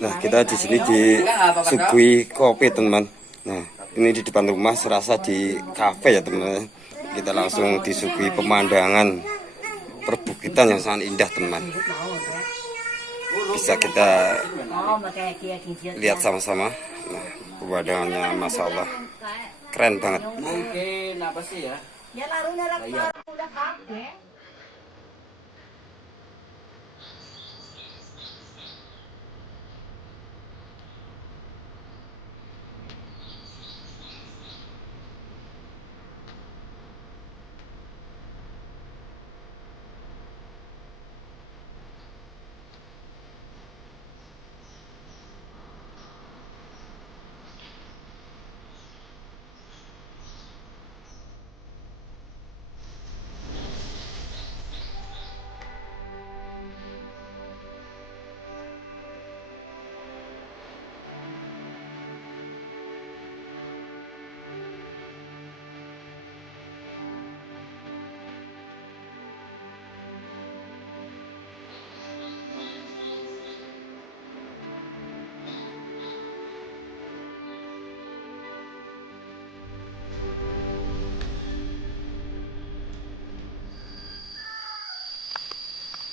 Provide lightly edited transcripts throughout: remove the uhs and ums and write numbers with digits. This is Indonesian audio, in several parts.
Nah, kita di sini disuguhi kopi, teman. Nah, ini di depan rumah, serasa di kafe ya, teman. Kita langsung disuguhi pemandangan perbukitan yang sangat indah, teman. Bisa kita lihat sama-sama. Nah, pemandangannya, masya Allah, keren banget. Mungkin apa sih ya?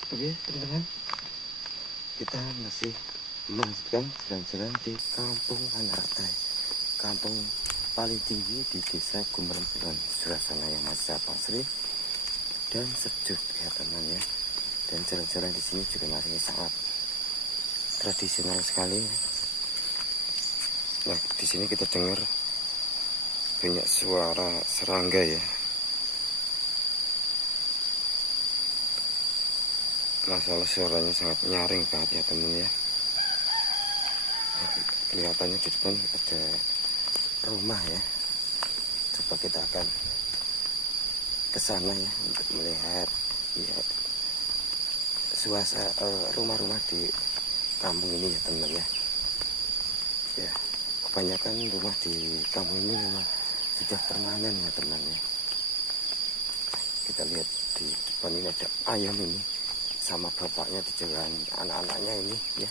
Oke, teman-teman, kita masih melanjutkan jalan-jalan di Kampung Anaratai, kampung paling tinggi di Desa Gumelan Kulon, suasana yang masih asri dan sejuk ya, teman ya. Dan jalan-jalan di sini juga masih sangat tradisional sekali. Nah, di sini kita dengar banyak suara serangga ya. Masalah suaranya sangat nyaring banget ya, temen ya. Nah, kelihatannya di depan ada rumah ya. Coba kita akan ke sana ya untuk melihat ya suasana rumah-rumah di kampung ini ya, teman ya. Ya, kebanyakan rumah di kampung ini memang sudah permanen ya, teman ya. Kita lihat di depan ini ada ayam ini sama bapaknya di jalan anak-anaknya ini ya.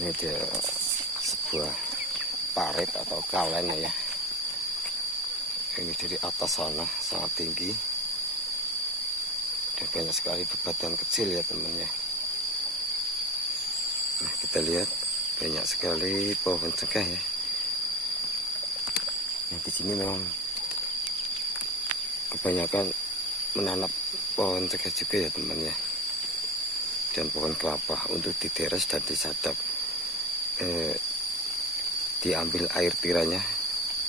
Ini ada sebuah parit atau kalen ya. Ini dari atas sana sangat tinggi dan banyak sekali bebatuan kecil ya, teman ya. Nah, kita lihat banyak sekali pohon cengkeh ya. Nah, di sini memang kebanyakan menanam pohon cengkeh juga ya, teman ya, dan pohon kelapa untuk diteres dan disadap, diambil air tiranya,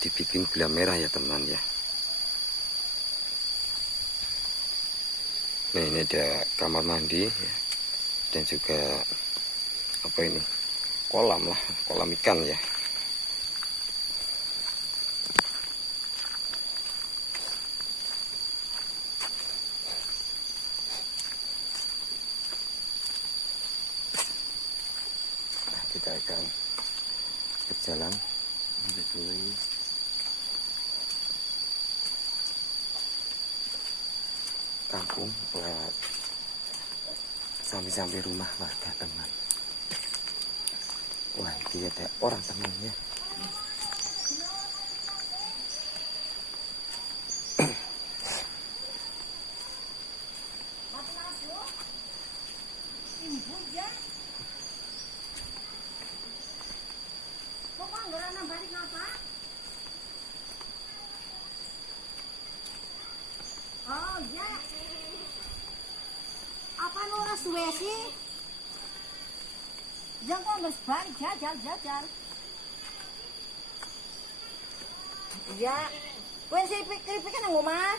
dibikin gula merah ya, teman ya. Nah, ini ada kamar mandi ya, dan juga apa ini, kolam lah, kolam ikan ya. Kita akan berjalan menuju kampung lewat sampai rumah warga, teman. Wah, ini ada orang, temannya. Oh ya, apa nora suwesi? Jangan kok nggak sebalik jajal. Ya, kue sih keripik kan ngomah.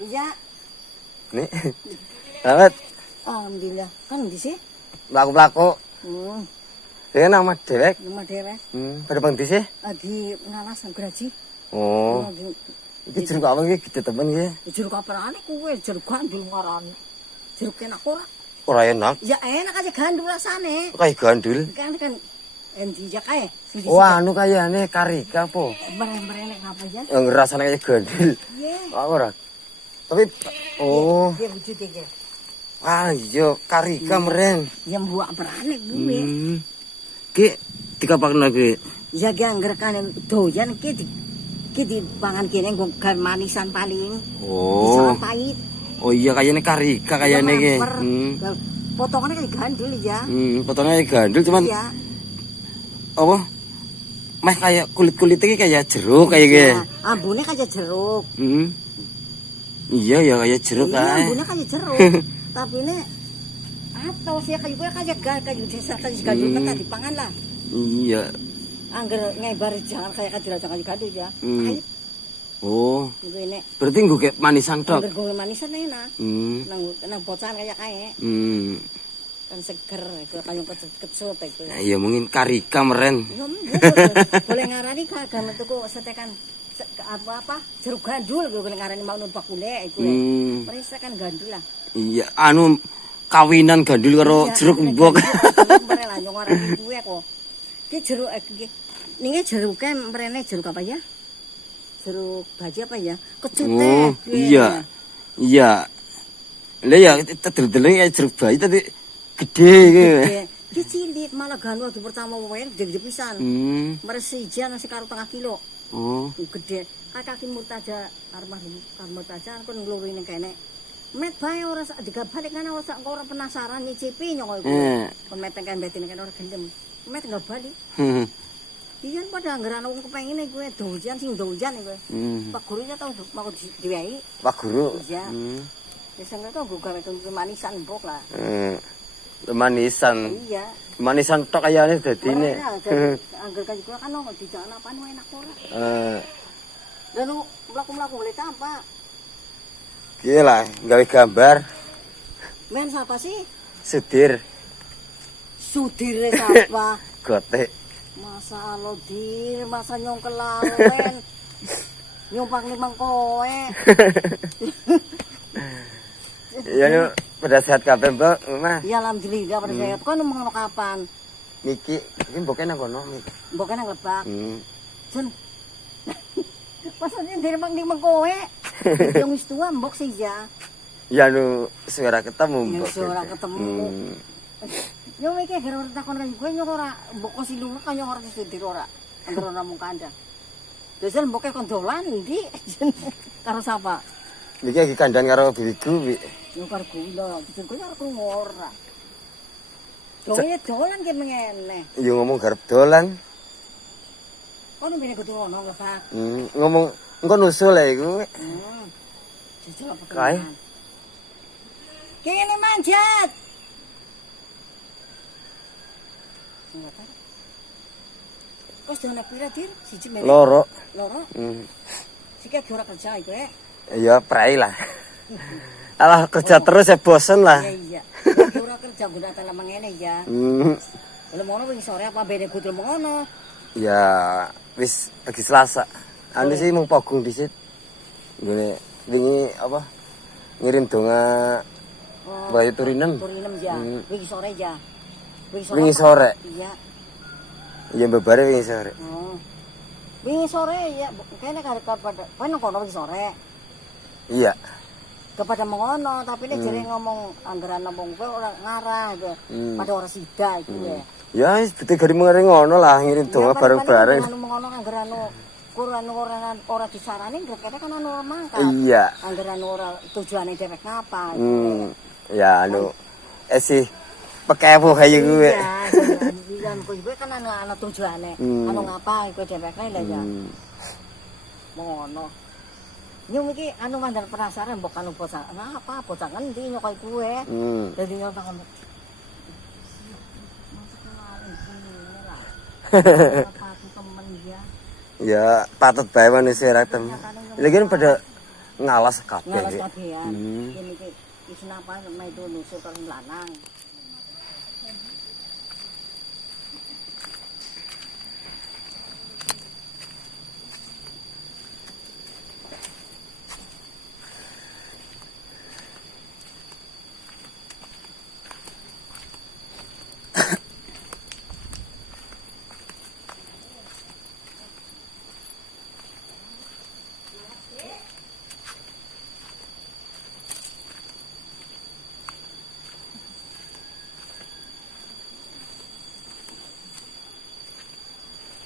Iya. Nih, selamat. Alhamdulillah, kan di sini. Pelaku-pelaku. Ini nama dewek. Nama dewek. Pada bang di sih? Di ngalas Graji. Oh. Ini jeruk apa ini gede, teman ya? Jeruk apa nih kue? Jeruk gandul ngarani. Jeruk enak ora? Ora enak. Ya enak aja gandul rasane. Kayak gandul. Kan Endi ya kae? Wah, anu kayane karika apa? Mereng-mereng apa ya? Yang rasanya kayak gandul. Iya. Ora. Tapi oh, Dia wujud iki. ah iya karika meren. Ya mbuak berane kuwi. Ki dikapakno ki. Ya ki angger kan doyan ki dipangan kene nggo gawe manisan paling. Oh. Bisa pahit. Oh iya kayane karika kayane ki. Potongannya kayak gandul ya. Potongnya kayak gandul cuman Iya. apa? Meh kayak kulit-kulit iki kayak jeruk kayak gitu. Ambune kayak jeruk. Iya ya kayak jeruk Iya, kae. ambune kayak jeruk. Tapi ini apa sih kayu desa kayak gandul kan dipangan lah. Iya. Angger ngebar jangan kayak kayu gandul ya. Pahit. Oh, Ini berarti nggo kayak manisan tok. angger gowe manisan enak. Nang bocahan kayak kae. Kan seger kayu kecut iku. Nah, iya mungkin karika meren. Ya, boleh ngarani kan tuku setekan apa jeruk gandul boleh ngarani mau numpak kule iku. Perisa kan gandul lah. Iya, anu kawinan gandul karo jeruk mbok. Mrene lah yo ngarani kuwe kok. Ki jeruk iki. Ninge jeruke mrene jeruk apa ya? Jeruk baji apa ya? Kecute. Iya. Iya. Lah ya tedel-tedel kayak jeruk bayi tadi gede iki. Ki cilik malah gandul di pertama wae gede pisan. Meresija nasi karo 0,5 kilo. Oh. Gede. Kaki murtaja armah murtaja aku ngluri ning kene. Met bae ora sak digabalik kan ora penasaran nyicipi nyong iku. Kon met kan betine kan ora gendem. Met enggak balik. Iya pada anggaran aku kepengin gue dojan sing dojan iku. Pak guru ya tau mau diwehi. Pak guru. Iya. Wis enggak gue gawe manisan mbok lah. Manisan. Iya. Manisan tok kayane dadine. Angger kan gue kan di jalan apa enak ora. Lalu mlaku-mlaku boleh tampak. Gila, gawe gambar. Men siapa sih? Sudir. Sudir siapa? Gotek. Masa alodir, masa nyong kelalen. Nyumpang limang kowe. Iya nu pada sehat kabeh, Mbak. Mah. Ya alhamdulillah pada sehat. Kok ngono kapan? Iki mboke nang kono iki. Mboke nang Lebak. Jen. Maksudnya dari limang kowe. Yang wis tua mbok sih ya. Ya nu suara ketemu, Mbak. Suara ketemu. Yo iki gara ora takon kaya kowe yo ora mbok kosi lunga kaya ora disedir ora. Angger ora mung kandang. Desel mbok kon dolan ndi? Karo sapa? Iki lagi kandang karo bibiku, Wi. Yo karo kula, dijeng kowe karo ora. Dolan ki mengene. Yo ngomong garep dolan. Kono mbene kudu ono Pak. Ngomong engko nusul ya iku. Jujur apa Kae. Kene manjat. Kos dana pira dir? Siji meneh. Loro. Loro? Sik ora kerja iku Iya, prai lah. Alah kerja terus ya bosen lah. Iya. Ora kerja guna tala mengene ya. Kalau mau wingi sore apa bene kudu mengono. Ya, wis lagi Selasa. Anu sih mung pogung disit. Ngene wingi apa? Ngirim donga Bayu Turinem. Turinem ya. Wingi sore ya. Wingi sore. Iya. Iya mbebare wingi sore. Wingi sore ya, kene karo pada kono kono wingi sore. Iya. Kepada mengono, tapi nek jere ngomong anggaran ngomong kowe ora ngarah gitu. Pada ora sida iku ya. Ya wis bete gari mengare ngono lah ngirim donga bareng-bareng. Anu mengono anggaran Quran ora disarani kene kan anu ora mangkat. Iya. Anggaran ora tujuane dhewek ngapa. Ya anu sih pekewo kaya gue. Iya, kowe kan ana tujuane. Anu ngapa kowe dheweke lha ya. Ngono. Nyung iki anu mandar penasaran mbok anu bocah. Apa bocah ngendi nyokoi kowe? Dadi nyokok kamu. Ya patut bae manusia ra tem. Lagi pada ngalas kabeh. Ngalas kabeh ya. Ini iki wis napa itu nusuk karo lanang.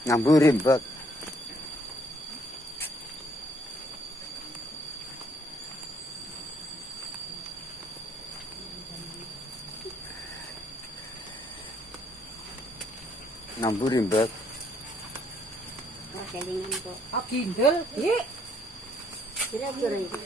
Nyamburin, Bak. Nyamburin, Bak. Ora kelingan kok. Ah gindel, Dik. Kira-kira iki.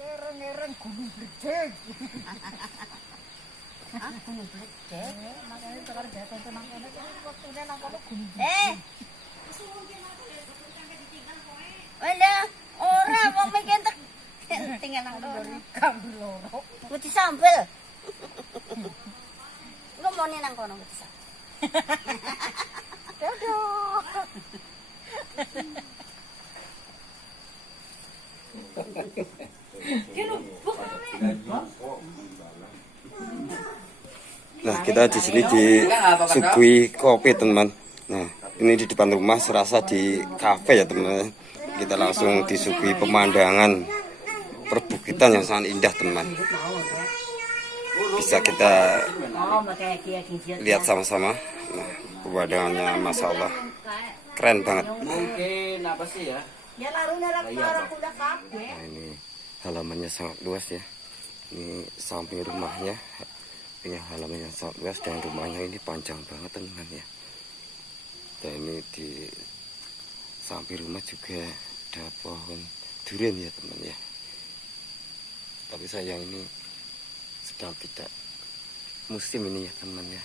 Neren-neren gunung bledek. Gunung Bledek. Makane tekan jatuh nang kene wektune nang kono gunung. Wala, ora wong mikir tek tinggal nang kono. Kambu loro. Wedi sambel. Ngomongin nang kono wedi sambel. Dadah. Nah, kita di sini disuguhi kopi, teman. Nah, ini di depan rumah, serasa di kafe ya, teman. Kita langsung disuguhi pemandangan perbukitan yang sangat indah, teman. Bisa kita lihat sama-sama. Nah, pemandangannya, masya Allah, keren banget. Mungkin apa sih ya? Ya larune ra kuda kabeh. Nah, ini halamannya sangat luas ya. Ini samping rumahnya punya halaman yang sangat luas dan rumahnya ini panjang banget, teman ya. Dan ini di samping rumah juga ada pohon durian ya, teman ya. Tapi sayang ini sedang tidak musim ini ya, teman ya.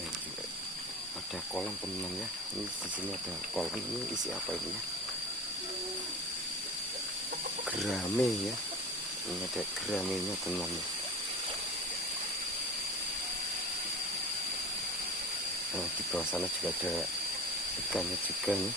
Juga ada kolam, teman ya. Ini di sini ada kolam, ini isi apa ini ya? Gerame ya. Ini ada geramenya, teman ya. Nah, di bawah sana juga ada ikannya juga nih.